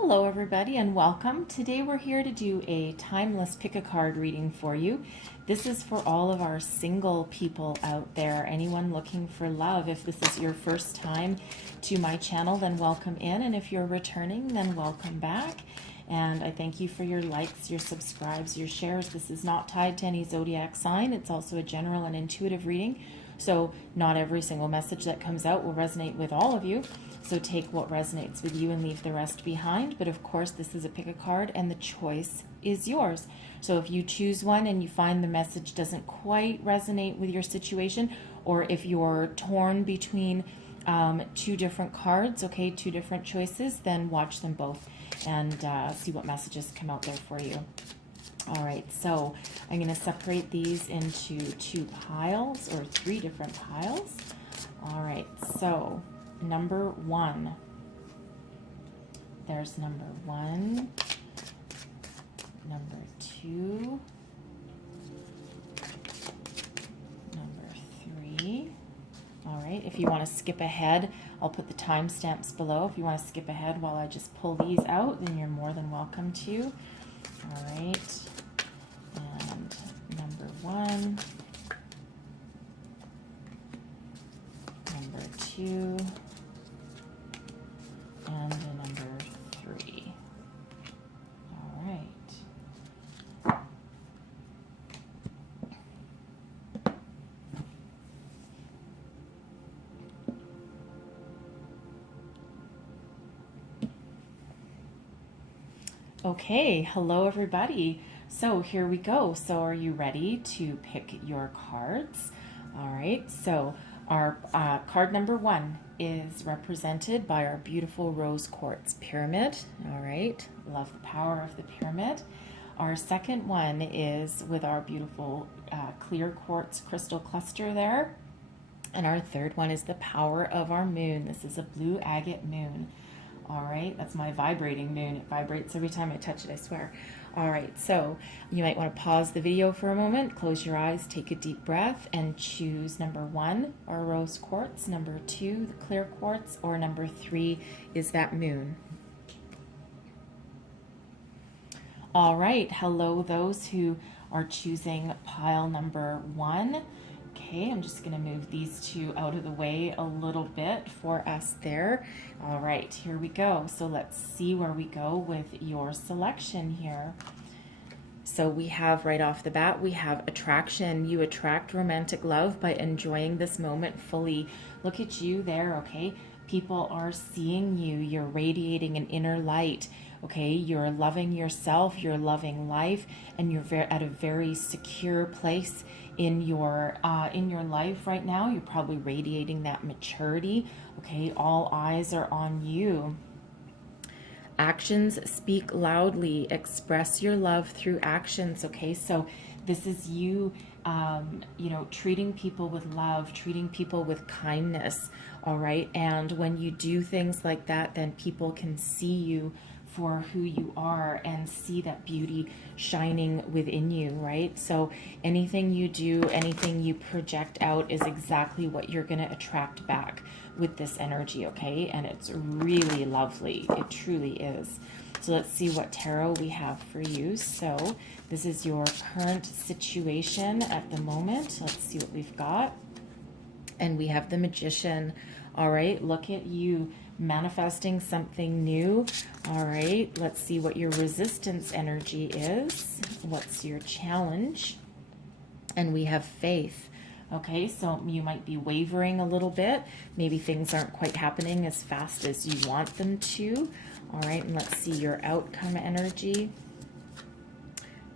Hello everybody and welcome. Today we're here to do a timeless pick a card reading for you. This is for all of our single people out there, anyone looking for love. If this is your first time to my channel, then welcome in, and if you're returning, then welcome back. And I thank you for your likes, your subscribes, your shares. This is not tied to any zodiac sign. It's also a general and intuitive reading. So not every single message that comes out will resonate with all of you. So take what resonates with you and leave the rest behind. But of course, this is a pick a card and the choice is yours. So if you choose one and you find the message doesn't quite resonate with your situation, or if you're torn between two different cards, okay, two different choices, then watch them both and see what messages come out there for you. All right, so I'm going to separate these into two piles or three different piles. All right, so number one. There's number one, number two, number three. All right, if you want to skip ahead, I'll put the timestamps below. If you want to skip ahead while I just pull these out, then you're more than welcome to. All right, and number one, number two, and the number three. All right. Okay, hello everybody. So here we go. So are you ready to pick your cards? All right, so our card number one is represented by our beautiful rose quartz pyramid. All right, love the power of the pyramid. Our second one is with our beautiful clear quartz crystal cluster there. And our third one is the power of our moon. This is a blue agate moon. All right, that's my vibrating moon. It vibrates every time I touch it, I swear. All right, so you might want to pause the video for a moment, close your eyes, take a deep breath, and choose number one, our rose quartz, number two, the clear quartz, or number three is that moon. All right, hello those who are choosing pile number one. Okay, I'm just going to move these two out of the way a little bit for us there. All right, here we go. So let's see where we go with your selection here. So we have right off the bat, we have attraction. You attract romantic love by enjoying this moment fully. Look at you there, okay? People are seeing you. You're radiating an inner light. Okay, you're loving yourself, you're loving life, and you're at a very secure place in your life right now. You're probably radiating that maturity. Okay, all eyes are on you. Actions speak loudly. Express your love through actions. Okay, so this is you, treating people with love, treating people with kindness. All right, and when you do things like that, then people can see you for who you are and see that beauty shining within you, right? So anything you do, anything you project out is exactly what you're going to attract back with this energy, okay? And it's really lovely. It truly is. So let's see what tarot we have for you. So this is your current situation at the moment. Let's see what we've got. And we have the Magician. All right, look at you manifesting something new. All right, let's see what your resistance energy is. What's your challenge? And we have faith. Okay, so you might be wavering a little bit. Maybe things aren't quite happening as fast as you want them to. All right, and let's see your outcome energy.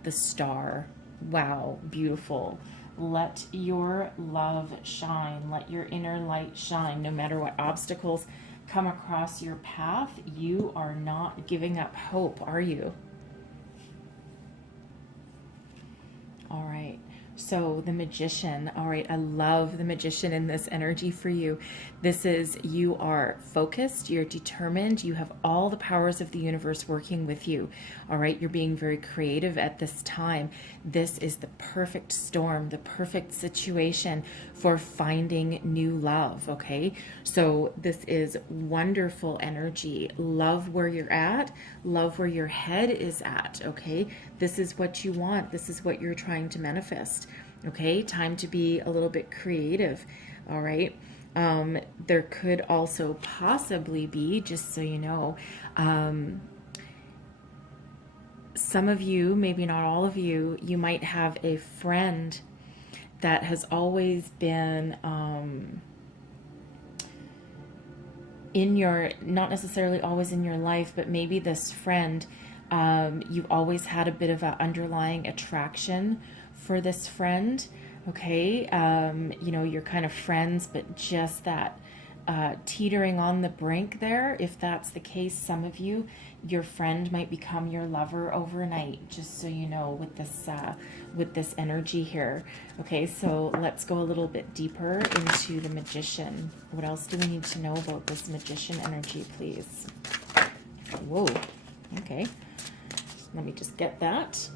The Star. Wow, beautiful. Let your love shine. Let your inner light shine. No matter what obstacles come across your path, you are not giving up hope, are you? All right. So the Magician, all right, I love the Magician in this energy for you. This is, you are focused, you're determined, you have all the powers of the universe working with you, all right? You're being very creative at this time. This is the perfect storm, the perfect situation for finding new love, okay? So this is wonderful energy. Love where you're at, love where your head is at, okay? This is what you want. This is what you're trying to manifest. Okay, time to be a little bit creative. All right. There could also possibly be, just so you know, some of you, maybe not all of you, you might have a friend that has always been in your, not necessarily always in your life, but maybe this friend, you've always had a bit of an underlying attraction for this friend, okay? You know, you're kind of friends, but just that teetering on the brink there. If that's the case, some of you, your friend might become your lover overnight, just so you know, with this energy here. Okay, so let's go a little bit deeper into the Magician. What else do we need to know about this Magician energy, please? Whoa, okay. Let me just get that.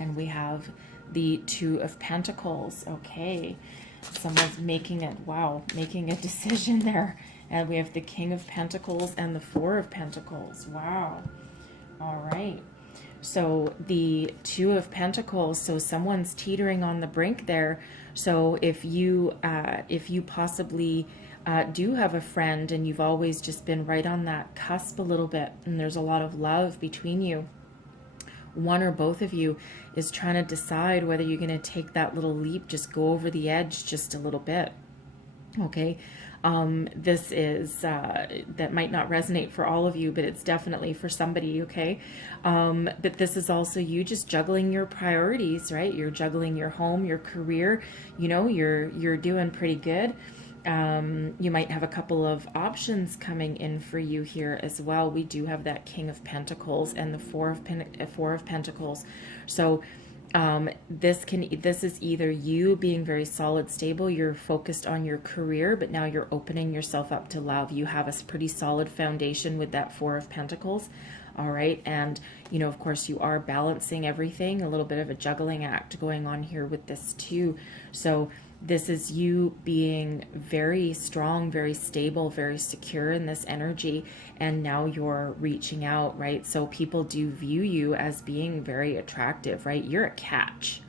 And we have the Two of Pentacles. Okay, someone's making it, wow, making a decision there. And we have the King of Pentacles and the Four of Pentacles. Wow. All right. So the Two of Pentacles, so someone's teetering on the brink there. So if you possibly do have a friend and you've always just been right on that cusp a little bit, and there's a lot of love between you, one or both of you is trying to decide whether you're going to take that little leap, just go over the edge just a little bit. Okay, this is, that might not resonate for all of you, but it's definitely for somebody, okay? But this is also you just juggling your priorities, right? You're juggling your home, your career, you know, you're doing pretty good. You might have a couple of options coming in for you here as well. We do have that King of Pentacles and the Four of Pentacles. So this is either you being very solid, stable, you're focused on your career, but now you're opening yourself up to love. You have a pretty solid foundation with that Four of Pentacles. All right. And, you know, of course, you are balancing everything, a little bit of a juggling act going on here with this too. So this is you being very strong, very stable, very secure in this energy. And now you're reaching out, right? So people do view you as being very attractive, right? You're a catch.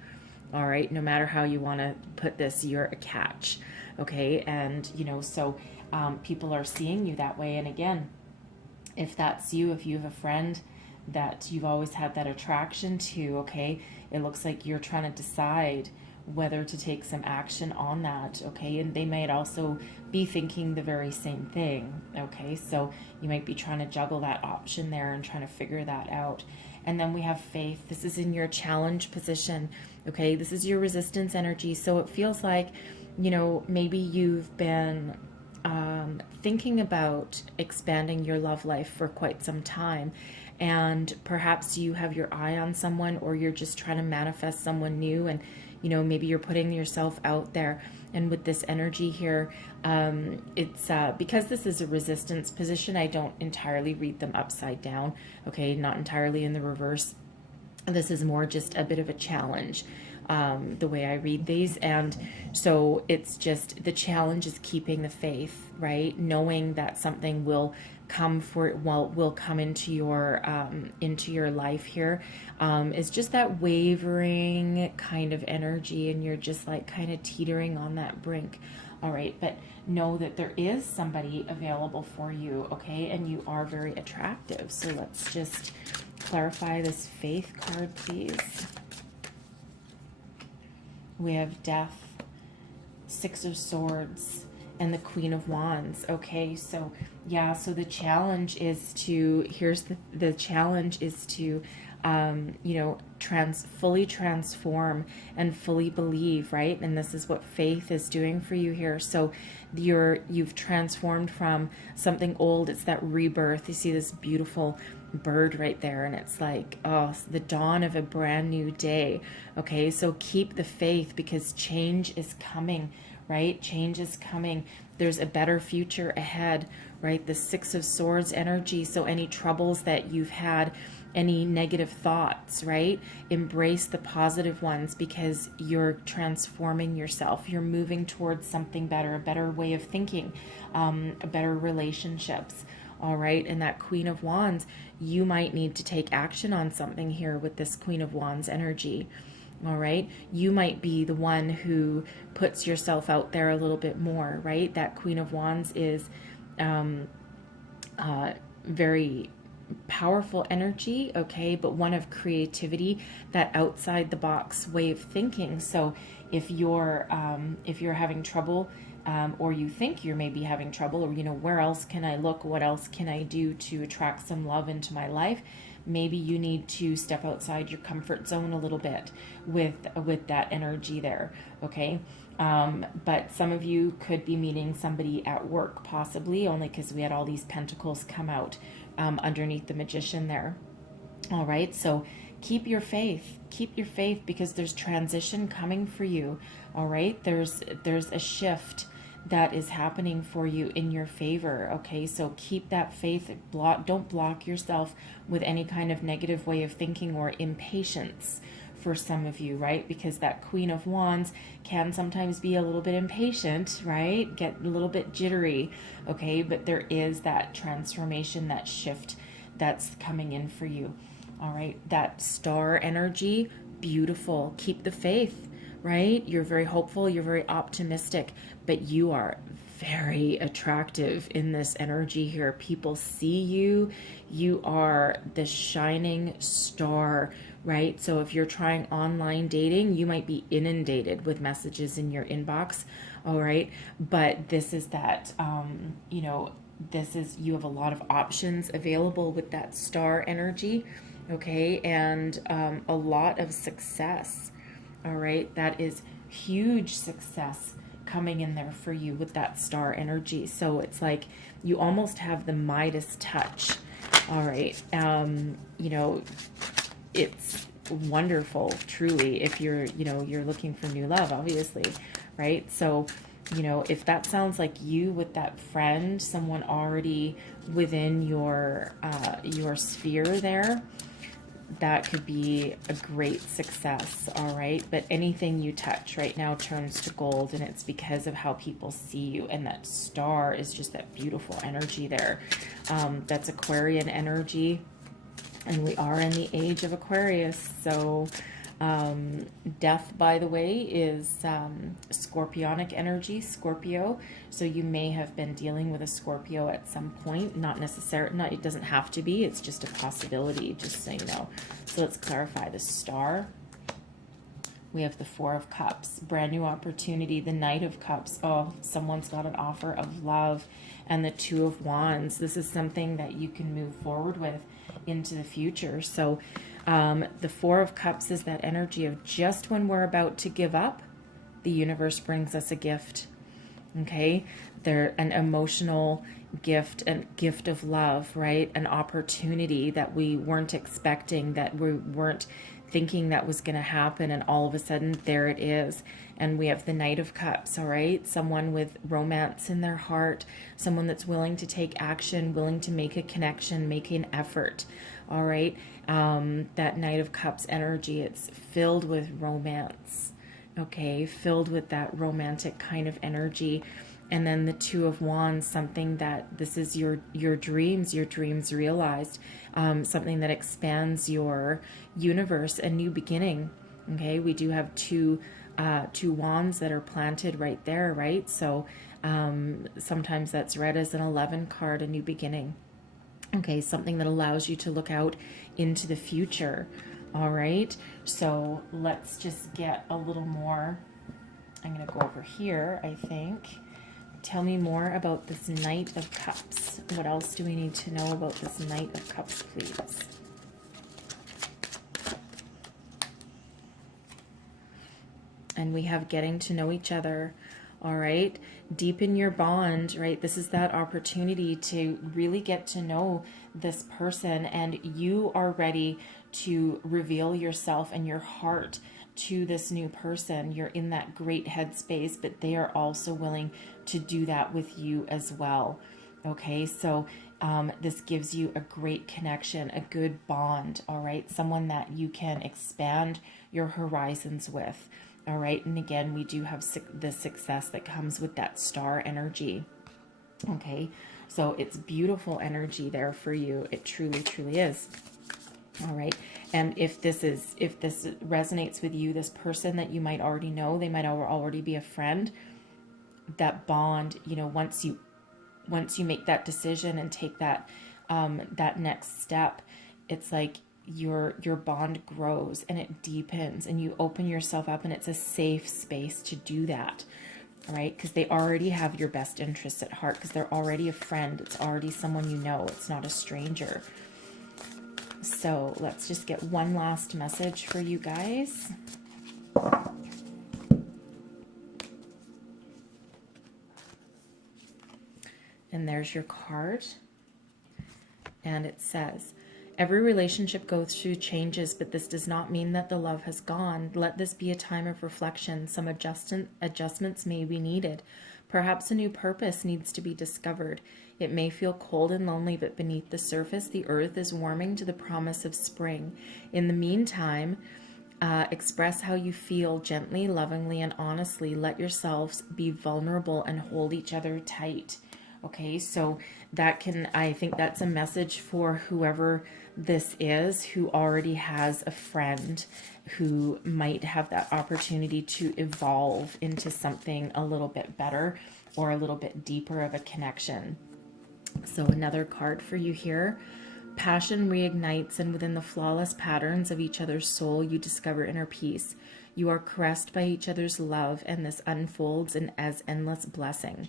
All right. No matter how you want to put this, you're a catch. Okay. And, you know, so people are seeing you that way. And again, if that's you, if you have a friend that you've always had that attraction to, okay, it looks like you're trying to decide whether to take some action on that, okay? And they might also be thinking the very same thing, okay? So you might be trying to juggle that option there and trying to figure that out. And then we have Faith. This is in your challenge position, okay? This is your resistance energy. So it feels like, you know, maybe you've been thinking about expanding your love life for quite some time, and perhaps you have your eye on someone, or you're just trying to manifest someone new, and you know, maybe you're putting yourself out there. And with this energy here, it's because this is a resistance position, I don't entirely read them upside down, okay, not entirely in the reverse. This is more just a bit of a challenge, the way I read these. And so it's just, the challenge is keeping the faith, right? Knowing that something will come will come into your life here. It's just that wavering kind of energy, and you're just like kind of teetering on that brink. All right, but know that there is somebody available for you, okay? And you are very attractive. So let's just clarify this Faith card, please. We have Death, Six of Swords, and the Queen of Wands. Okay, so yeah, so the challenge is to, here's the challenge is to you know, fully transform and fully believe, right? And this is what faith is doing for you here. So you've transformed from something old. It's that rebirth. You see this beautiful bird right there, and it's like, oh, the dawn of a brand new day. Okay, so keep the faith, because change is coming, right? Change is coming. There's a better future ahead, right? The Six of Swords energy. So any troubles that you've had, any negative thoughts, right? Embrace the positive ones, because you're transforming yourself. You're moving towards something better, a better way of thinking, a better relationships. All right. And that Queen of Wands, you might need to take action on something here with this Queen of Wands energy. All right. You might be the one who puts yourself out there a little bit more, right? That Queen of Wands is very powerful energy, okay, but one of creativity, that outside the box way of thinking. So if you're having trouble, or you think you're maybe having trouble, or, you know, where else can I look? What else can I do to attract some love into my life? Maybe you need to step outside your comfort zone a little bit with that energy there, okay? But some of you could be meeting somebody at work, possibly, only because we had all these pentacles come out underneath the Magician there. All right, so keep your faith, because there's transition coming for you. All right, there's a shift that is happening for you in your favor. Okay, so keep that faith. Don't block yourself with any kind of negative way of thinking or impatience for some of you, right? Because that Queen of Wands can sometimes be a little bit impatient, right? Get a little bit jittery, okay? But there is that transformation, that shift that's coming in for you. All right, that Star energy, beautiful. Keep the faith, right? You're very hopeful, you're very optimistic, but you are very attractive in this energy here. People see you. You are the shining star, right? So if you're trying online dating, you might be inundated with messages in your inbox, all right? But this is that, you know, you have a lot of options available with that star energy, okay? And a lot of success, all right? That is huge success coming in there for you with that star energy. So it's like you almost have the Midas touch, all right? You know, it's wonderful, truly, if you're, you know, you're looking for new love, obviously, right? So, you know, if that sounds like you with that friend, someone already within your sphere there, that could be a great success, all right? But anything you touch right now turns to gold, and it's because of how people see you. And that star is just that beautiful energy there. That's Aquarian energy, and we are in the age of Aquarius. So death, by the way, is scorpionic energy, Scorpio. So you may have been dealing with a Scorpio at some point. Not necessarily, it doesn't have to be. It's just a possibility, just so you know. So let's clarify the star. We have the Four of Cups, brand new opportunity. The Knight of Cups, oh, someone's got an offer of love. And the Two of Wands, this is something that you can move forward with into the future. So the Four of Cups is that energy of just when we're about to give up, the universe brings us a gift. Okay, they're an emotional gift, a gift of love, right? An opportunity that we weren't expecting, that we weren't thinking that was going to happen, and all of a sudden there it is. And we have the Knight of Cups, all right? Someone with romance in their heart, someone that's willing to take action, willing to make a connection, make an effort, all right? That Knight of Cups energy, it's filled with romance, okay? Filled with that romantic kind of energy. And then the Two of Wands, something that this is your dreams realized, something that expands your universe, a new beginning. Okay, we do have two wands that are planted right there, right? So sometimes that's read as an 11 card, a new beginning. Okay, something that allows you to look out into the future. All right, so let's just get a little more. I'm going to go over here, I think. Tell me more about this Knight of Cups. What else do we need to know about this Knight of Cups, please? And we have getting to know each other. All right. Deepen your bond, right? This is that opportunity to really get to know this person, and you are ready to reveal yourself and your heart to this new person. You're in that great headspace, but they are also willing to do that with you as well. Okay. So this gives you a great connection, a good bond. All right. Someone that you can expand your horizons with. All right. And again, we do have the success that comes with that star energy. Okay. So it's beautiful energy there for you. It truly, truly is. All right. And if this resonates with you, this person that you might already know, they might already be a friend, that bond, you know, once you make that decision and take that, that next step, it's like your bond grows and it deepens, and you open yourself up, and it's a safe space to do that. All right. Because they already have your best interests at heart, because they're already a friend. It's already someone you know. It's not a stranger. So let's just get one last message for you guys. And there's your card. And it says, every relationship goes through changes, but this does not mean that the love has gone. Let this be a time of reflection. Some adjustments may be needed. Perhaps a new purpose needs to be discovered. It may feel cold and lonely, but beneath the surface, the earth is warming to the promise of spring. In the meantime, express how you feel gently, lovingly, and honestly. Let yourselves be vulnerable and hold each other tight. Okay, so I think that's a message for whoever this is, who already has a friend who might have that opportunity to evolve into something a little bit better or a little bit deeper of a connection. So another card for you here. Passion reignites, and within the flawless patterns of each other's soul, you discover inner peace. You are caressed by each other's love, and this unfolds as endless blessing.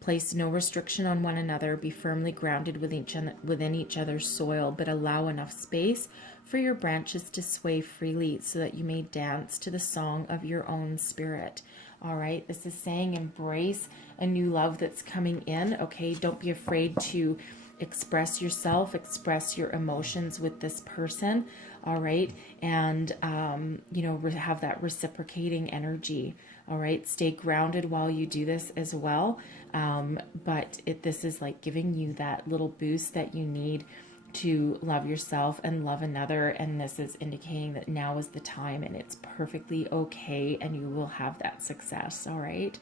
Place no restriction on one another. Be firmly grounded within each other's soil, but allow enough space for your branches to sway freely so that you may dance to the song of your own spirit. All right, this is saying embrace a new love that's coming in. Okay, don't be afraid to express yourself, express your emotions with this person. All right, and have that reciprocating energy. All right, stay grounded while you do this as well. But this is like giving you that little boost that you need to love yourself and love another. And this is indicating that now is the time, and it's perfectly okay, and you will have that success. All right.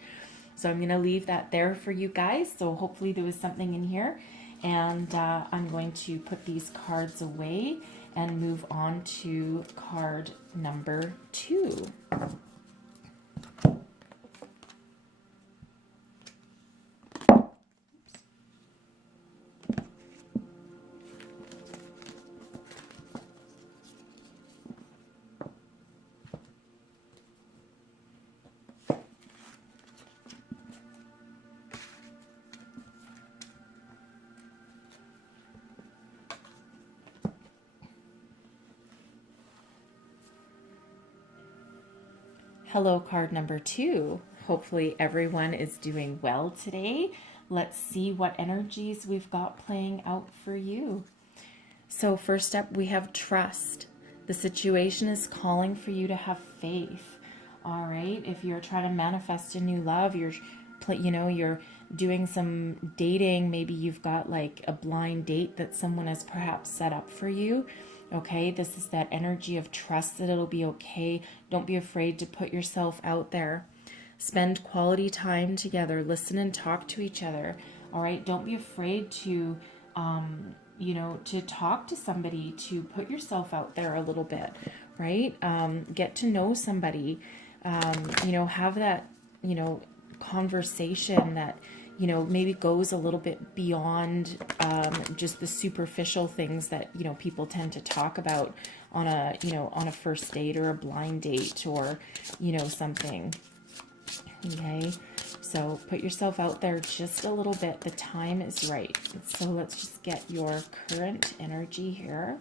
So I'm going to leave that there for you guys. So hopefully there was something in here, and I'm going to put these cards away and move on to card number 2. Hello, card number 2. Hopefully everyone is doing well today. Let's see what energies we've got playing out for you. So first up, we have trust. The situation is calling for you to have faith. All right. If you're trying to manifest a new love, you're doing some dating. Maybe you've got like a blind date that someone has perhaps set up for you. Okay, this is that energy of trust that it'll be okay. Don't be afraid to put yourself out there. Spend quality time together. Listen and talk to each other. All right, don't be afraid to, to talk to somebody, to put yourself out there a little bit, right? Get to know somebody, have that, conversation that, maybe goes a little bit beyond just the superficial things that, people tend to talk about on a first date or a blind date or, something. Okay. So put yourself out there just a little bit. The time is right. So let's just get your current energy here.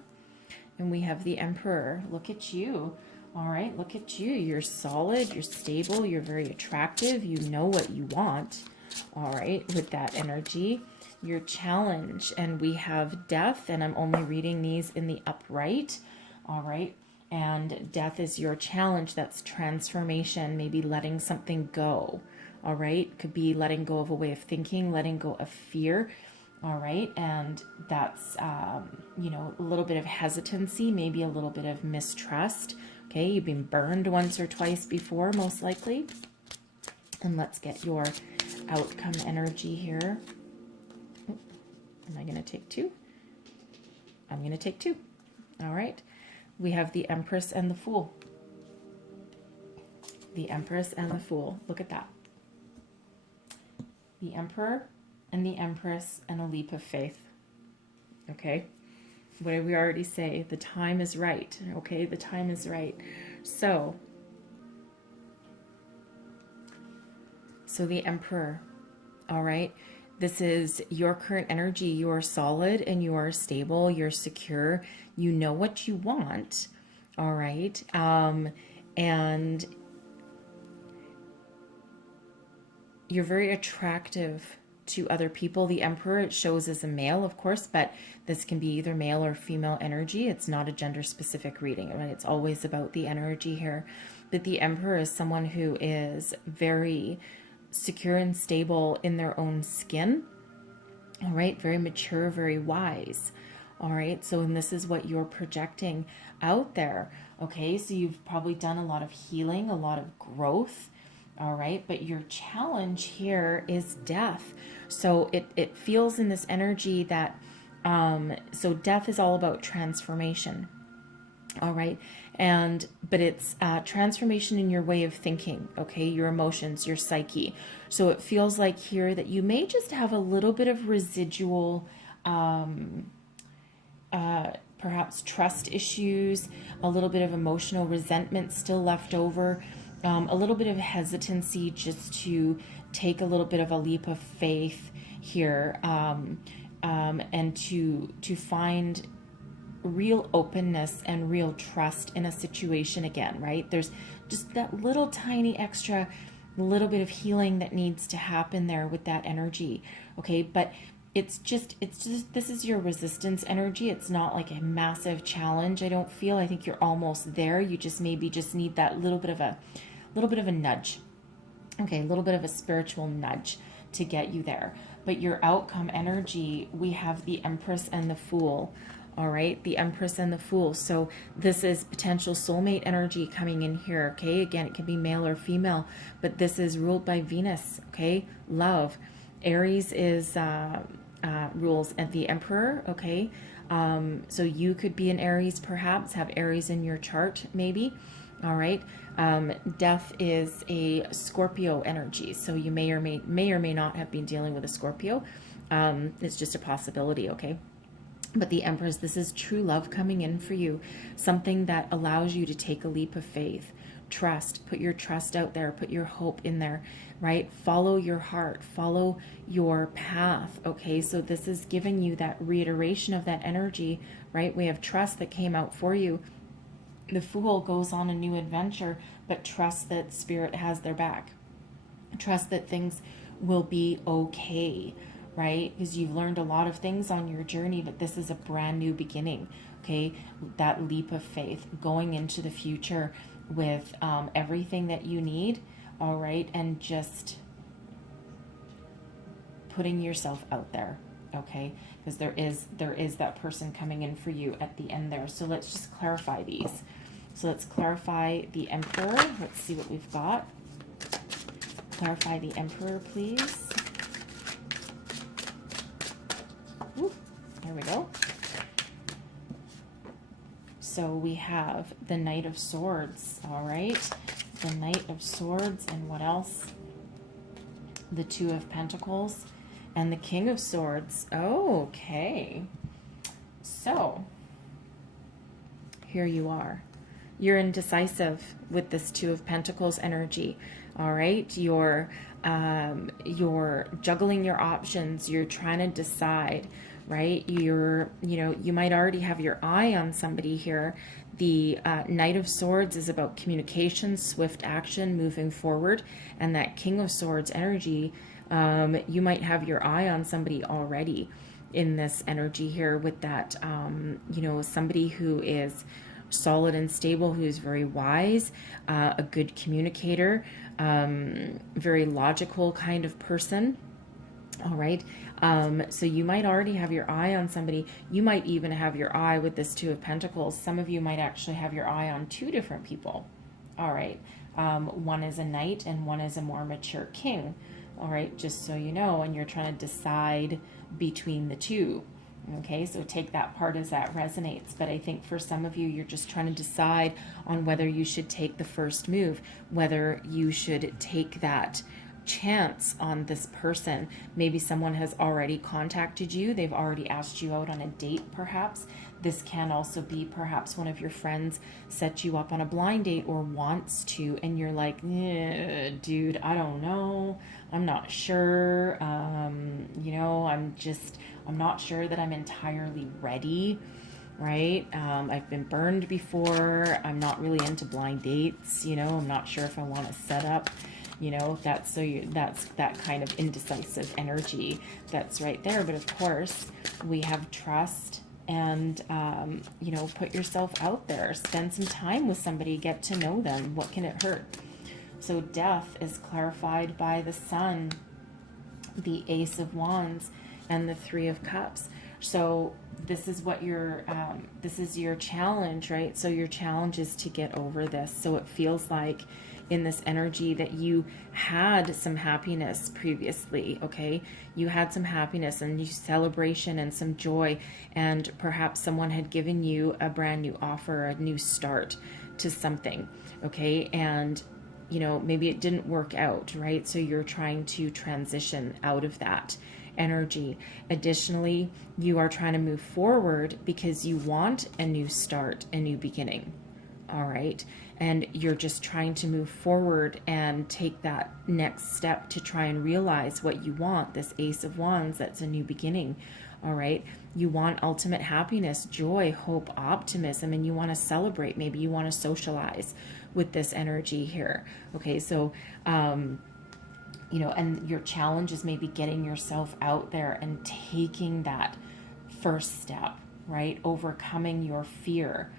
And we have the Emperor. Look at you. All right, look at you. You're solid, you're stable, you're very attractive. You know what you want. All right, with that energy, your challenge. And we have death, and I'm only reading these in the upright. All right, and death is your challenge. That's transformation, maybe letting something go. All right, could be letting go of a way of thinking, letting go of fear. All right, and that's, you know, a little bit of hesitancy, maybe a little bit of mistrust. Okay, you've been burned once or twice before, most likely. And let's get your outcome energy here. Am I going to take two? I'm going to take two. All right, we have the Empress and the Fool. The Empress and the Fool. Look at that. The Emperor and the Empress and a leap of faith. Okay, what did we already say? The time is right. Okay, the time is right. So the Emperor, all right, this is your current energy. You are solid and you are stable. You're secure. You know what you want, all right, and you're very attractive to other people. The Emperor, it shows as a male, of course, but this can be either male or female energy. It's not a gender specific reading, right? It's always about the energy here. But the Emperor is someone who is very secure and stable in their own skin. All right, very mature, very wise. All right, so and this is what you're projecting out there. Okay, so you've probably done a lot of healing, a lot of growth. All right, but your challenge here is death. So it feels in this energy that, so death is all about transformation. All right, but it's transformation in your way of thinking, okay, your emotions, your psyche. So it feels like here that you may just have a little bit of residual, perhaps trust issues, a little bit of emotional resentment still left over. A little bit of hesitancy just to take a little bit of a leap of faith here, and to find real openness and real trust in a situation again, right? There's just that little tiny extra little bit of healing that needs to happen there with that energy, okay? But it's just this is your resistance energy. It's not like a massive challenge, I don't feel. I think you're almost there. You just maybe just need that little bit of a nudge, okay, a little bit of a spiritual nudge to get you there. But your outcome energy, we have the Empress and the Fool. All right, the Empress and the Fool. So this is potential soulmate energy coming in here, okay? Again, it can be male or female, but this is ruled by Venus, okay? Love. Aries is rules at the Emperor, okay? So you could be an Aries, perhaps, have Aries in your chart, maybe. All right. Death is a Scorpio energy. So you may or may not have been dealing with a Scorpio. It's just a possibility. Okay. But the Empress, this is true love coming in for you. Something that allows you to take a leap of faith. Trust, put your trust out there, put your hope in there, right? Follow your heart, follow your path. Okay. So this is giving you that reiteration of that energy, right? We have trust that came out for you. The Fool goes on a new adventure, but trust that Spirit has their back. Trust that things will be okay, right? Because you've learned a lot of things on your journey, but this is a brand new beginning, okay? That leap of faith, going into the future with everything that you need, all right? And just putting yourself out there, okay? Because there is that person coming in for you at the end there. So let's just clarify these. So let's clarify the Emperor. Let's see what we've got. Clarify the Emperor, please. Ooh, there we go. So we have the Knight of Swords, all right? The Knight of Swords, and what else? The Two of Pentacles and the King of Swords. Oh, okay. So here you are. You're indecisive with this Two of Pentacles energy. All right. You're juggling your options. You're trying to decide. right? You might already have your eye on somebody here. The Knight of Swords is about communication, swift action, moving forward. And that King of Swords energy, you might have your eye on somebody already in this energy here with that, somebody who is solid and stable, who's very wise, a good communicator, very logical kind of person. All right. So you might already have your eye on somebody. You might even have your eye with this Two of Pentacles. Some of you might actually have your eye on two different people. All right. One is a knight and one is a more mature king. All right. Just so you know, and you're trying to decide between the two. Okay, so take that part as that resonates. But I think for some of you, you're just trying to decide on whether you should take the first move, whether you should take that chance on this person. Maybe someone has already contacted you. They've already asked you out on a date, perhaps. This can also be perhaps one of your friends set you up on a blind date or wants to, and you're like, dude, I don't know. I'm not sure. I'm not sure that I'm entirely ready. Right? I've been burned before. I'm not really into blind dates. I'm not sure if I want to set up. That's that kind of indecisive energy that's right there. But of course, we have trust and, put yourself out there. Spend some time with somebody. Get to know them. What can it hurt? So death is clarified by the Sun, the Ace of Wands, and the Three of Cups. So this is what this is your challenge, right? So your challenge is to get over this. So it feels like in this energy that you had some happiness previously, okay? You had some happiness and celebration and some joy, and perhaps someone had given you a brand new offer, a new start to something, okay? And maybe it didn't work out, right? So you're trying to transition out of that energy. Additionally, you are trying to move forward because you want a new start, a new beginning. All right. And you're just trying to move forward and take that next step to try and realize what you want. This Ace of Wands, that's a new beginning. All right. You want ultimate happiness, joy, hope, optimism, and you want to celebrate. Maybe you want to socialize with this energy here. Okay. So, and your challenge is maybe getting yourself out there and taking that first step, right? Overcoming your fear.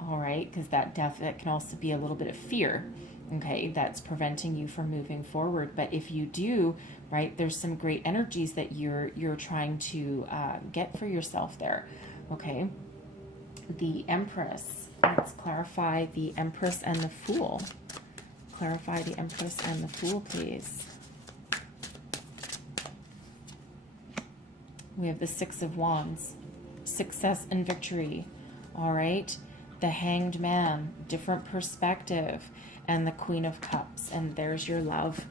All right. Because that can also be a little bit of fear. Okay. That's preventing you from moving forward. But if you do, right, there's some great energies that you're trying to get for yourself there. Okay. The Empress. Let's clarify the Empress and the Fool. Clarify the Empress and the Fool, please. We have the Six of Wands, success and victory. All right. The Hanged Man, different perspective, and the Queen of Cups. And there's your love.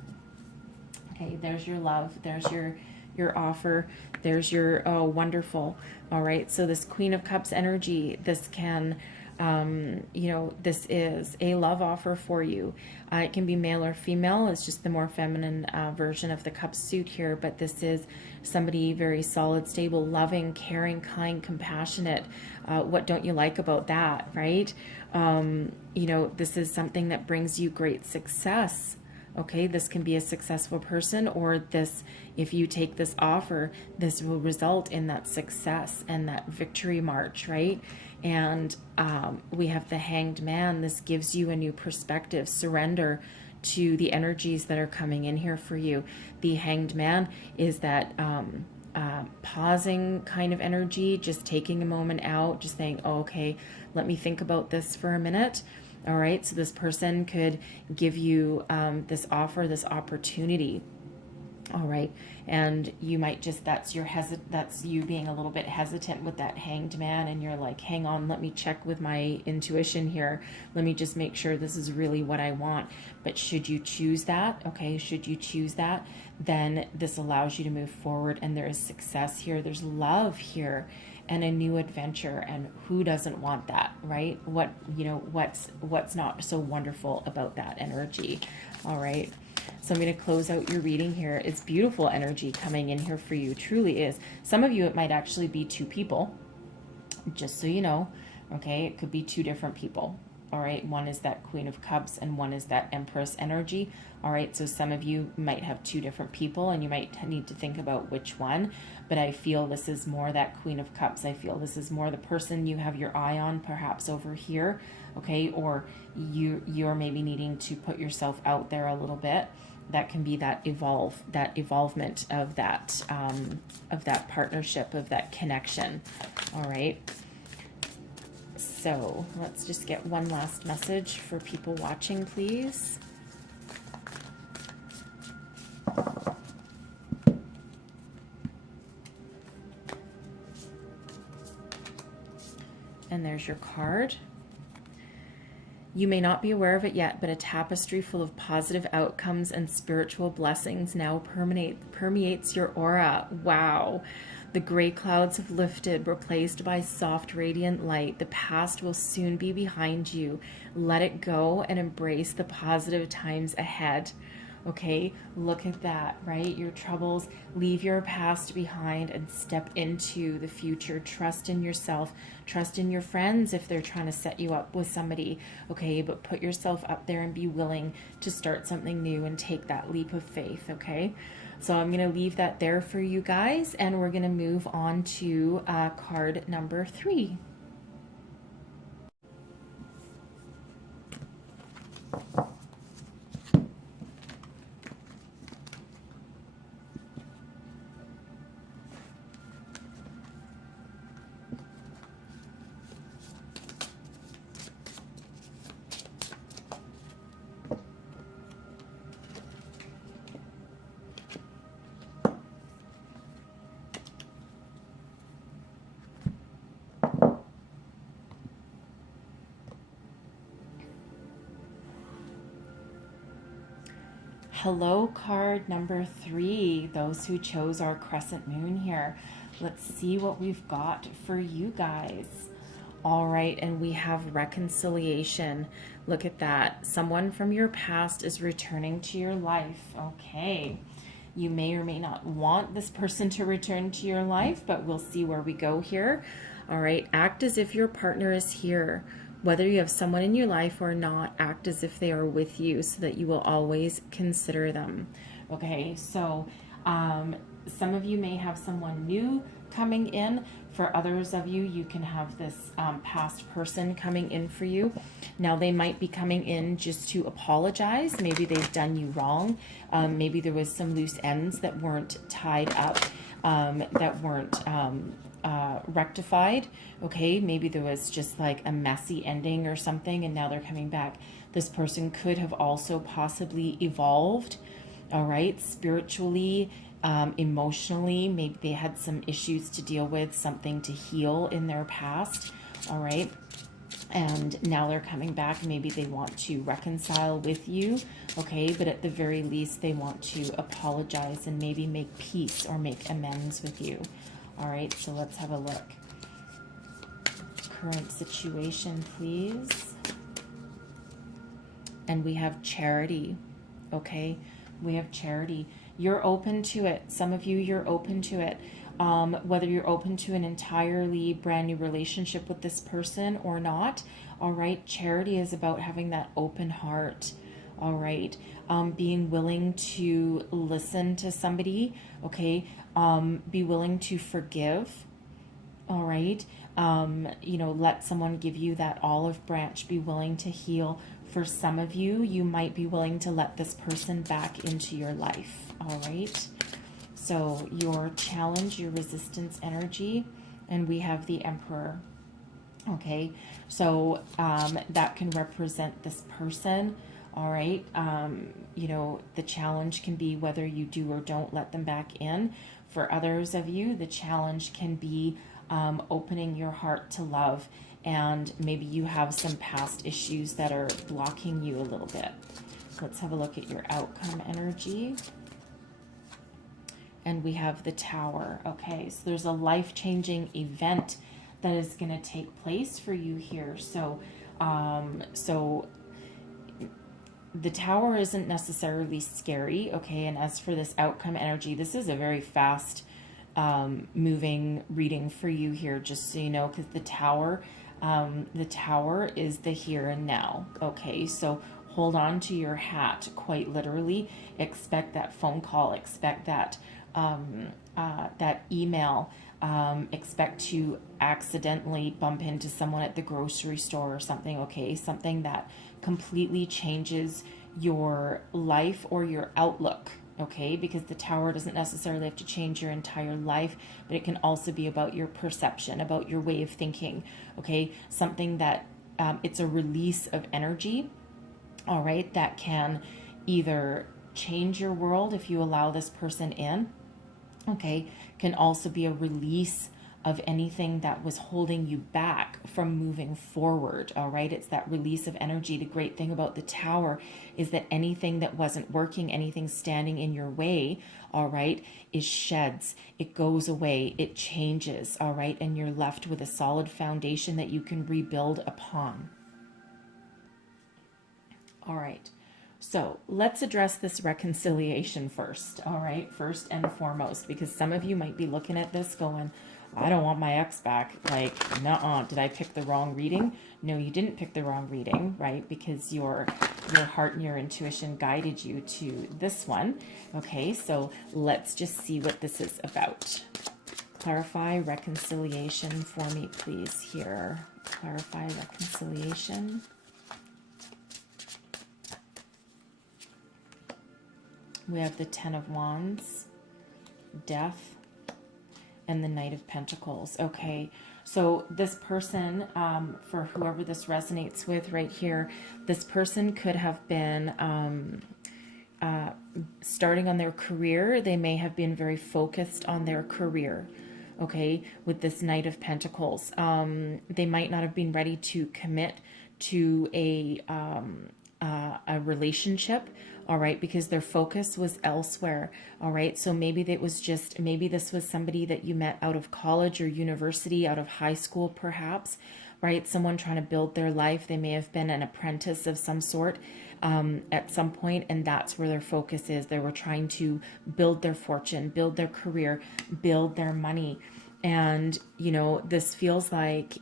Okay, there's your love. There's your offer. There's your wonderful. All right. So this Queen of Cups energy, this can, this is a love offer for you. It can be male or female. It's just the more feminine version of the cup suit here. But this is somebody very solid, stable, loving, caring, kind, compassionate. What don't you like about that, right? This is something that brings you great success. Okay, this can be a successful person, or this, if you take this offer, this will result in that success and that victory march, right? And we have the Hanged Man. This gives you a new perspective, surrender to the energies that are coming in here for you. The Hanged Man is that pausing kind of energy, just taking a moment out, just saying, oh, okay, let me think about this for a minute. All right, so this person could give you this offer, this opportunity. All right, and you might just, that's you being a little bit hesitant with that Hanged Man, and you're like, hang on, let me check with my intuition here. Let me just make sure this is really what I want. But should you choose that, okay, should you choose that, then this allows you to move forward, and there is success here. There's love here and a new adventure, and who doesn't want that, right? What's not so wonderful about that energy? All right. So I'm going to close out your reading here. It's beautiful energy coming in here for you. Truly is. Some of you, it might actually be two people, just so you know. Okay, it could be two different people. All right, one is that Queen of Cups and one is that Empress energy. All right, so some of you might have two different people and you might need to think about which one, but I feel this is more that Queen of Cups. I feel this is more the person you have your eye on, perhaps over here, okay, or you're maybe needing to put yourself out there a little bit. That can be that evolvement of that partnership, of that connection. All right. So let's just get one last message for people watching, please. And there's your card. You may not be aware of it yet, but a tapestry full of positive outcomes and spiritual blessings now permeates your aura. Wow. The gray clouds have lifted, replaced by soft, radiant light. The past will soon be behind you. Let it go and embrace the positive times ahead. Okay, look at that, right? Your troubles, leave your past behind and step into the future. Trust in yourself, trust in your friends if they're trying to set you up with somebody, okay? But put yourself up there and be willing to start something new and take that leap of faith, okay? So I'm going to leave that there for you guys, and we're going to move on to card number 3. Hello, card number 3, those who chose our crescent moon here. Let's see what we've got for you guys. All right, and we have reconciliation. Look at that. Someone from your past is returning to your life. Okay. You may or may not want this person to return to your life, but we'll see where we go here. All right, act as if your partner is here. Whether you have someone in your life or not, act as if they are with you so that you will always consider them. Okay, so some of you may have someone new coming in. For others of you, you can have this past person coming in for you. Now, they might be coming in just to apologize. Maybe they've done you wrong. Maybe there was some loose ends that weren't tied up, that weren't rectified. Okay, maybe there was just like a messy ending or something, and now they're coming back. This person could have also possibly evolved, all right, spiritually, emotionally. Maybe they had some issues to deal with, something to heal in their past, all right, and now they're coming back. Maybe they want to reconcile with you, okay, but at the very least they want to apologize and maybe make peace or make amends with you. All right, so let's have a look. Current situation, please. And we have charity, okay? We have charity. You're open to it. Some of you, you're open to it. Whether you're open to an entirely brand new relationship with this person or not, all right? Charity is about having that open heart, all right? Being willing to listen to somebody, okay? Be willing to forgive, all right? You know, let someone give you that olive branch. Be willing to heal. For some of you, you might be willing to let this person back into your life, all right? So your challenge, your resistance energy, and we have the Emperor, okay? So that can represent this person, all right? You know, the challenge can be whether you do or don't let them back in. For others of you, the challenge can be opening your heart to love, and maybe you have some past issues that are blocking you a little bit. Let's have a look at your outcome energy. And we have the Tower. Okay, so there's a life-changing event that is going to take place for you here. So the Tower isn't necessarily scary, okay? And as for this outcome energy, this is a very fast moving reading for you here, just so you know, because the Tower is the here and now, okay? So hold on to your hat, quite literally. Expect that phone call, expect that that email, expect to accidentally bump into someone at the grocery store or something, okay? Something that completely changes your life or your outlook, okay? Because the Tower doesn't necessarily have to change your entire life, but it can also be about your perception, about your way of thinking, okay? Something that it's a release of energy, all right, that can either change your world if you allow this person in, okay, can also be a release of anything that was holding you back from moving forward, all right? It's that release of energy. The great thing about the Tower is that anything that wasn't working, anything standing in your way, all right, is sheds. It goes away, it changes, all right? And you're left with a solid foundation that you can rebuild upon. All right. So let's address this reconciliation first, all right? First and foremost, because some of you might be looking at this going, I don't want my ex back. Like, nuh-uh, did I pick the wrong reading? No, you didn't pick the wrong reading, right? Because your heart and your intuition guided you to this one. Okay, so let's just see what this is about. Clarify reconciliation for me, please, here. Clarify reconciliation. We have the Ten of Wands, Death, and the Knight of Pentacles. Okay, so this person, for whoever this resonates with right here, this person could have been starting on their career. They may have been very focused on their career, okay, with this Knight of Pentacles. They might not have been ready to commit to a relationship, all right, because their focus was elsewhere, all right? So maybe this was somebody that you met out of college or university, out of high school perhaps, right? Someone trying to build their life. They may have been an apprentice of some sort at some point, and that's where their focus is. They were trying to build their fortune, build their career, build their money. And, you know, this feels like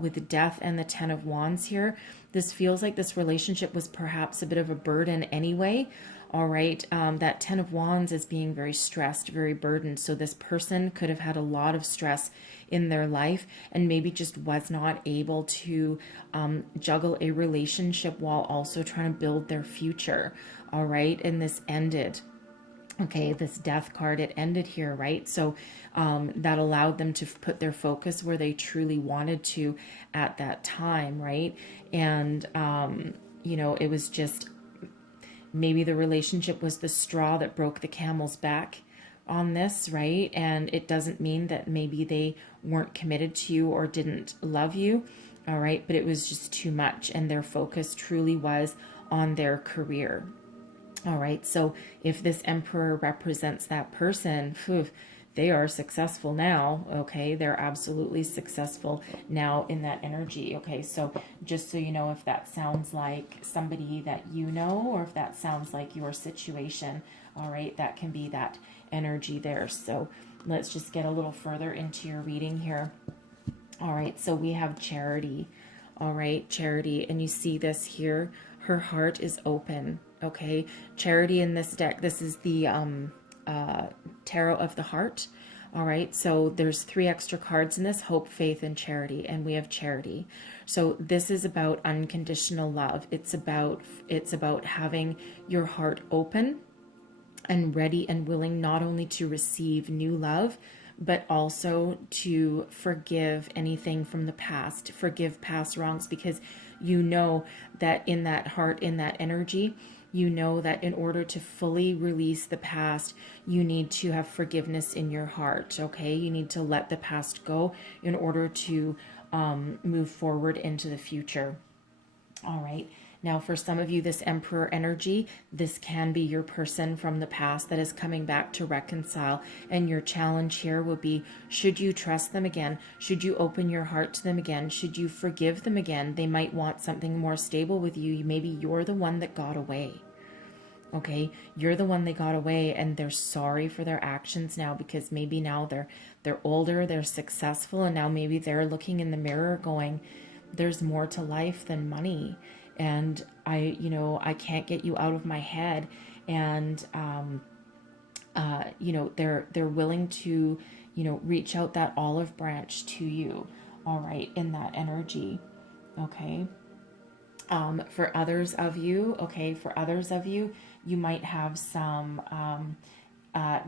with the Death and the Ten of Wands here, this feels like this relationship was perhaps a bit of a burden anyway. All right. That Ten of Wands is being very stressed, very burdened. So this person could have had a lot of stress in their life and maybe just was not able to juggle a relationship while also trying to build their future. All right. And this ended. Okay, this Death card, it ended here, right? So that allowed them to put their focus where they truly wanted to at that time, right? And, you know, it was just maybe the relationship was the straw that broke the camel's back on this, right? And it doesn't mean that maybe they weren't committed to you or didn't love you, all right? But it was just too much, and their focus truly was on their career. All right, so if this Emperor represents that person, they are successful now, okay? They're absolutely successful now in that energy, okay? So just so you know, if that sounds like somebody that you know, or if that sounds like your situation, all right, that can be that energy there. So let's just get a little further into your reading here. All right, so we have Charity, all right, Charity, and you see this here. Her heart is open, okay? Charity in this deck, this is the Tarot of the Heart, all right? So there's 3 extra cards in this: Hope, Faith, and Charity, and we have Charity. So this is about unconditional love. It's about having your heart open and ready and willing not only to receive new love, but also to forgive anything from the past, forgive past wrongs, because you know that in that heart, in that energy, you know that in order to fully release the past, you need to have forgiveness in your heart, okay? You need to let the past go in order to move forward into the future. All right. Now, for some of you, this Emperor energy, this can be your person from the past that is coming back to reconcile. And your challenge here will be, should you trust them again? Should you open your heart to them again? Should you forgive them again? They might want something more stable with you. Maybe you're the one that got away. Okay, you're the one they got away, and they're sorry for their actions now, because maybe now they're older, they're successful, and now maybe they're looking in the mirror going, there's more to life than money, and I can't get you out of my head. And they're willing to reach out that olive branch to you, all right, in that energy. Okay. For others of you, you might have some,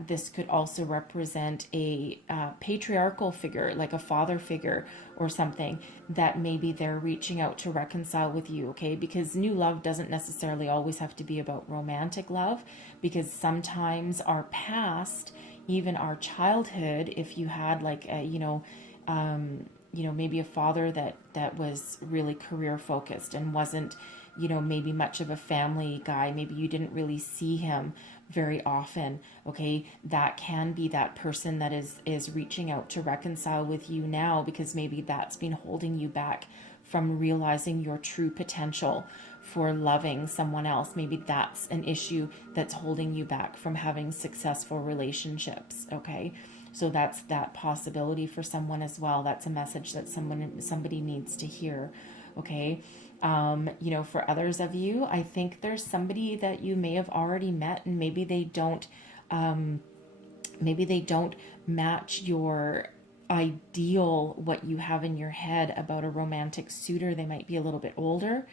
this could also represent a patriarchal figure, like a father figure or something, that maybe they're reaching out to reconcile with you, okay? Because new love doesn't necessarily always have to be about romantic love, because sometimes our past, even our childhood, if you had like a, maybe a father that was really career focused and wasn't, maybe much of a family guy. Maybe you didn't really see him very often. Okay. That can be that person that is reaching out to reconcile with you now, because maybe that's been holding you back from realizing your true potential for loving someone else. Maybe that's an issue that's holding you back from having successful relationships. Okay. So that's that possibility for someone as well. That's a message that somebody needs to hear. Okay. For others of you, I think there's somebody that you may have already met, and maybe they don't match your ideal, what you have in your head about a romantic suitor. They might be a little bit older.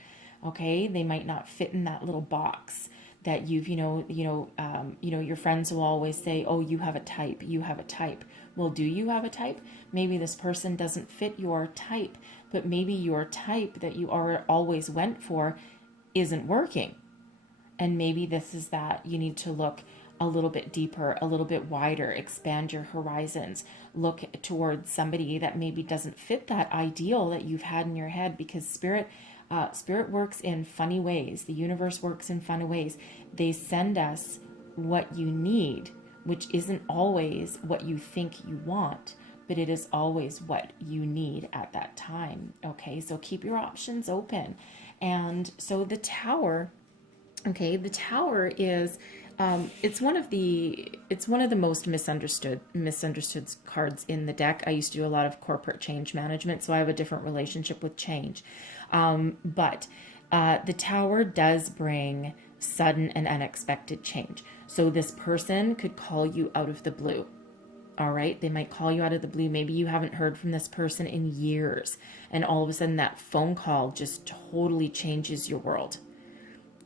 Okay. They might not fit in that little box that you've, your friends will always say, oh, you have a type, you have a type. Well, do you have a type? Maybe this person doesn't fit your type, but maybe your type that you always went for isn't working. And maybe this is that you need to look a little bit deeper, a little bit wider, expand your horizons, look towards somebody that maybe doesn't fit that ideal that you've had in your head, because spirit works in funny ways. The universe works in funny ways. They send us what you need, which isn't always what you think you want, but it is always what you need at that time. Okay, so keep your options open. And so the Tower, okay, the Tower is it's one of the most misunderstood cards in the deck. I used to do a lot of corporate change management, so I have a different relationship with change. But the Tower does bring sudden and unexpected change. So this person could call you out of the blue. All right. They might call you out of the blue. Maybe you haven't heard from this person in years, and all of a sudden that phone call just totally changes your world.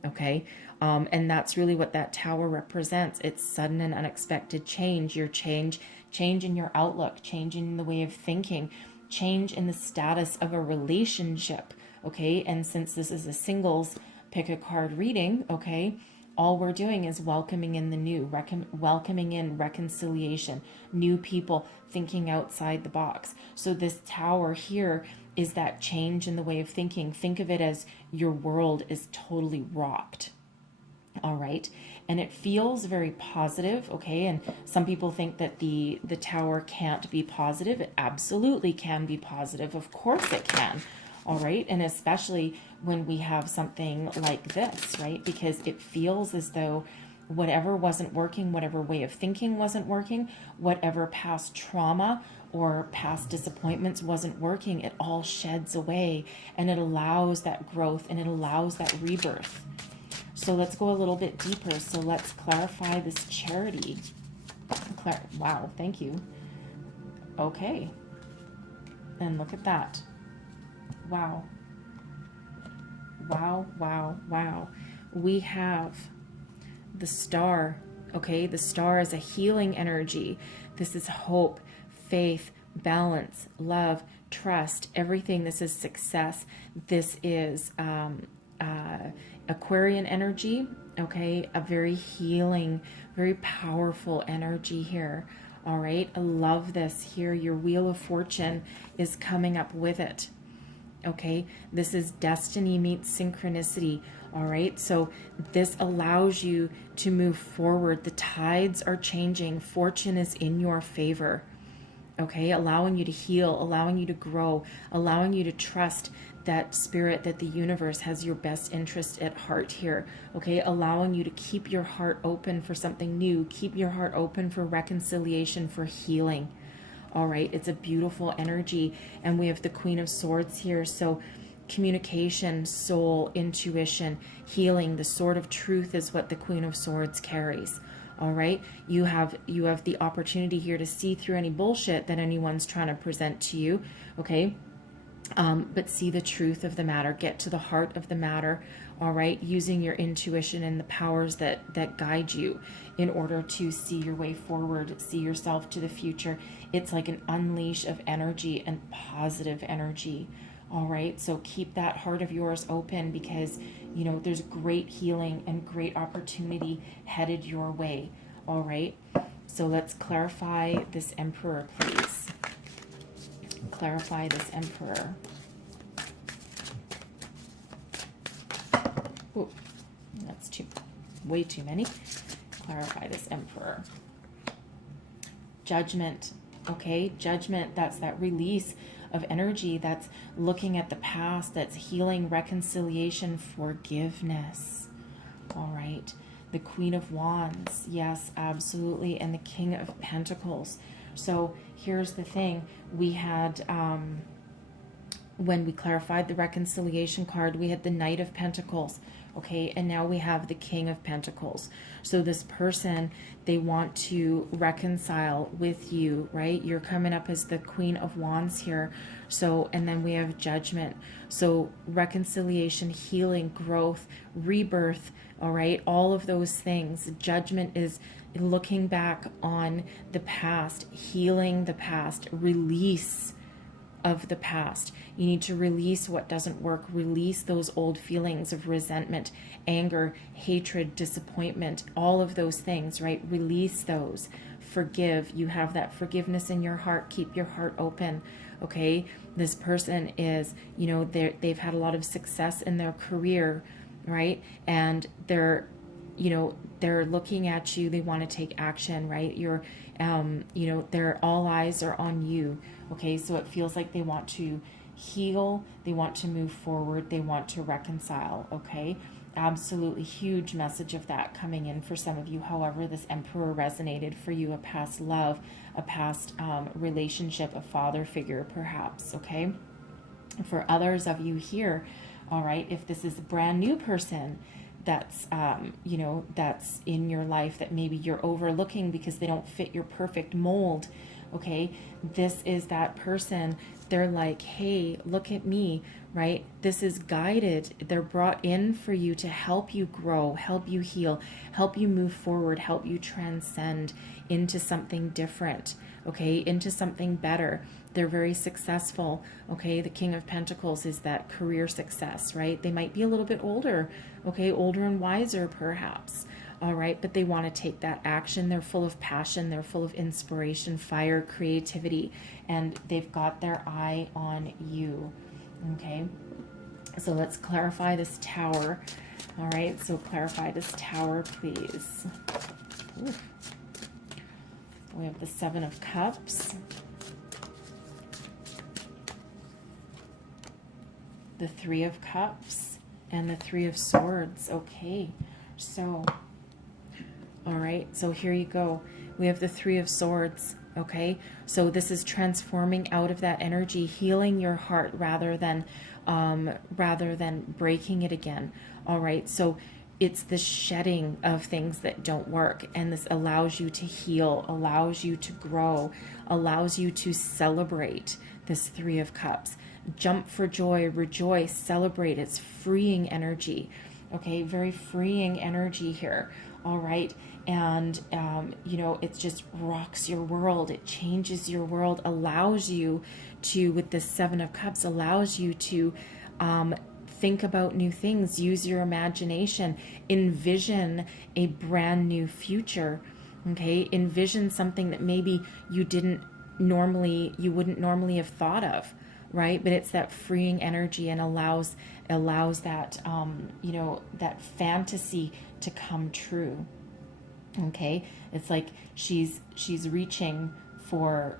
Okay. And that's really what that Tower represents. It's sudden and unexpected change. Your change in your outlook, change in the way of thinking, change in the status of a relationship. Okay. And since this is a singles pick a card reading, okay, all we're doing is welcoming in the new, welcoming in reconciliation, new people thinking outside the box. So this Tower here is that change in the way of thinking. Think of it as your world is totally rocked. All right. And it feels very positive. Okay. And some people think that the Tower can't be positive. It absolutely can be positive. Of course it can. All right. And especially when we have something like this, right? Because it feels as though whatever wasn't working, whatever way of thinking wasn't working, whatever past trauma or past disappointments wasn't working, it all sheds away, and it allows that growth and it allows that rebirth. So let's go a little bit deeper. So let's clarify this Charity. Wow, thank you. Okay. And look at that. Wow. Wow, wow, wow. We have the Star. Okay, the Star is a healing energy. This is hope, faith, balance, love, trust, everything. This is success. This is Aquarian energy. Okay, a very healing, very powerful energy here. All right, I love this here. Your Wheel of Fortune is coming up with it. Okay, this is destiny meets synchronicity. All right, so this allows you to move forward. The tides are changing. Fortune is in your favor. Okay, allowing you to heal, allowing you to grow, allowing you to trust that spirit, that the universe has your best interest at heart here. Okay, allowing you to keep your heart open for something new, keep your heart open for reconciliation, for healing. All right, it's a beautiful energy. And we have the Queen of Swords here. So communication, soul, intuition, healing, the sword of truth is what the Queen of Swords carries. All right, you have the opportunity here to see through any bullshit that anyone's trying to present to you. Okay, but see the truth of the matter, get to the heart of the matter. All right, using your intuition and the powers that guide you in order to see your way forward, see yourself to the future. It's like an unleash of energy and positive energy. All right, so keep that heart of yours open, because there's great healing and great opportunity headed your way. All right, so let's clarify this Emperor, please. Clarify this Emperor. Oh, that's way too many. Clarify this Emperor. Judgment. Okay, judgment, that's that release of energy, that's looking at the past, that's healing, reconciliation, forgiveness. All right, the Queen of Wands, yes, absolutely, and the King of Pentacles. So here's the thing, we had when we clarified the reconciliation card, we had the Knight of Pentacles. Okay, and now we have the King of Pentacles. So this person, they want to reconcile with you, right? You're coming up as the Queen of Wands here. So, and then we have Judgment. So reconciliation, healing, growth, rebirth, all right? All of those things. Judgment is looking back on the past, healing the past, release of the past. You need to release what doesn't work, release those old feelings of resentment, anger, hatred, disappointment, all of those things, right? Release those. Forgive. You have that forgiveness in your heart. Keep your heart open. Okay, this person is, they've had a lot of success in their career, right? And they're looking at you. They want to take action, right? They're all eyes are on you. Okay, so it feels like they want to heal, they want to move forward, they want to reconcile. Okay, absolutely huge message of that coming in for some of you. However, this Emperor resonated for you, a past love, a past relationship, a father figure perhaps. Okay, for others of you here, all right, if this is a brand new person that's that's in your life that maybe you're overlooking because they don't fit your perfect mold. Okay, this is that person. They're like, hey, look at me, right? This is guided. They're brought in for you to help you grow, help you heal, help you move forward, help you transcend into something different, okay, into something better. They're very successful, okay? The King of Pentacles is that career success, right? They might be a little bit older, okay, older and wiser perhaps, all right? But they want to take that action. They're full of passion. They're full of inspiration, fire, creativity, and they've got their eye on you, okay? So let's clarify this Tower, all right? So clarify this Tower, please. Ooh. We have the Seven of Cups, the Three of Cups, and the Three of Swords. Okay, so, all right, so here you go. We have the Three of Swords, okay? So this is transforming out of that energy, healing your heart rather than breaking it again, all right? So it's the shedding of things that don't work, and this allows you to heal, allows you to grow, allows you to celebrate this Three of Cups. Jump for joy, rejoice, celebrate. It's freeing energy, okay? Very freeing energy here, all right? And, it just rocks your world. It changes your world, allows you to, with this Seven of Cups, allows you to think about new things, use your imagination, envision a brand new future, okay? Envision something that maybe you wouldn't normally have thought of, right? But it's that freeing energy, and allows that you know, that fantasy to come true. Okay, it's like she's reaching for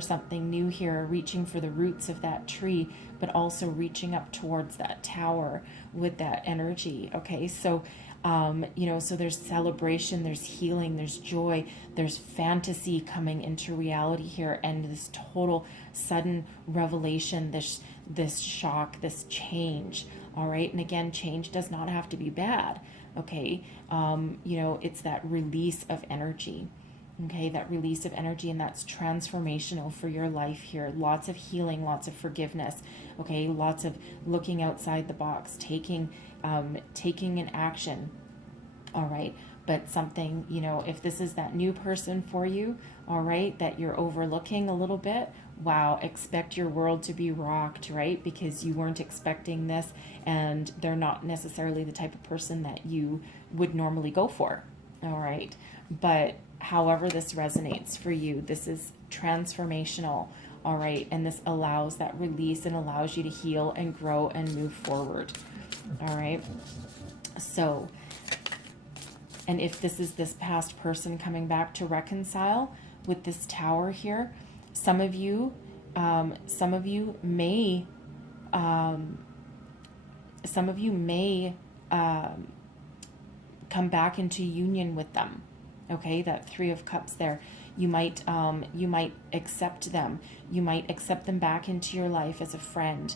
something new here, reaching for the roots of that tree, but also reaching up towards that tower with that energy. Okay, so you know, so there's celebration, there's healing, there's joy, there's fantasy coming into reality here, and this total sudden revelation, this shock, this change. All right, and again, change does not have to be bad. Okay, you know, it's that release of energy. Okay, that release of energy, and that's transformational for your life here. Lots of healing, lots of forgiveness. Okay, lots of looking outside the box, taking an action. All right, but something, you know, if this is that new person for you, all right, that you're overlooking a little bit, wow, expect your world to be rocked, right? Because you weren't expecting this, and they're not necessarily the type of person that you would normally go for. All right, but however this resonates for you, this is transformational. All right, and this allows that release and allows you to heal and grow and move forward. All right, so, and if this is this past person coming back to reconcile with this tower here, some of you may come back into union with them. Okay, that Three of Cups there. You might accept them. You might accept them back into your life as a friend.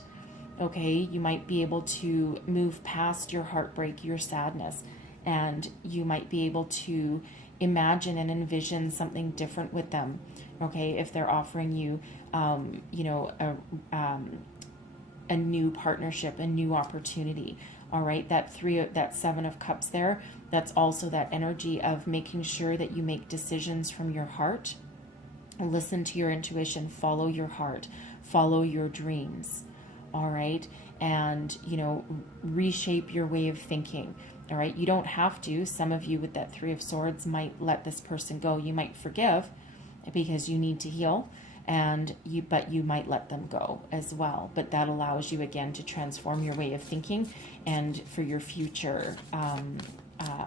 Okay, you might be able to move past your heartbreak, your sadness, and you might be able to imagine and envision something different with them. Okay, if they're offering you, you know, a new partnership, a new opportunity. All right, that Seven of Cups there, that's also that energy of making sure that you make decisions from your heart. Listen to your intuition, follow your heart, follow your dreams. All right, and, you know, reshape your way of thinking. All right, you don't have to. Some of you with that Three of Swords might let this person go. You might forgive because you need to heal, but you might let them go as well. But that allows you again to transform your way of thinking and for your future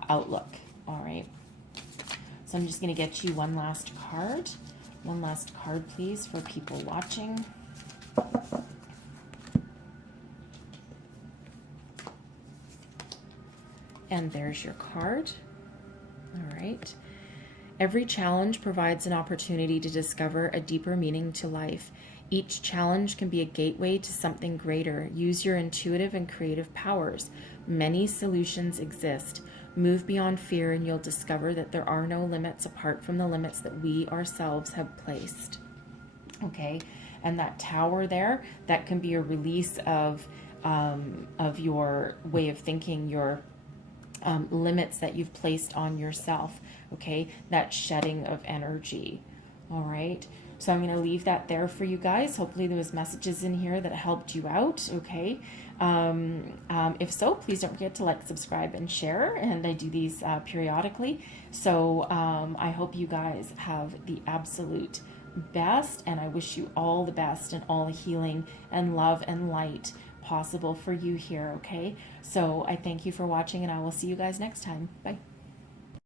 outlook. All right, so I'm just going to get you one last card, please, for people watching. And there's your card. All right. Every challenge provides an opportunity to discover a deeper meaning to life. Each challenge can be a gateway to something greater. Use your intuitive and creative powers. Many solutions exist. Move beyond fear, and you'll discover that there are no limits apart from the limits that we ourselves have placed. Okay, and that tower there, that can be a release of your way of thinking, your limits that you've placed on yourself. Okay, that shedding of energy. All right, so I'm going to leave that there for you guys. Hopefully there was messages in here that helped you out. Okay, if so, please don't forget to like, subscribe, and share, and I do these periodically. So I hope you guys have the absolute best, and I wish you all the best and all the healing and love and light possible for you here. Okay, so I thank you for watching, and I will see you guys next time. Bye.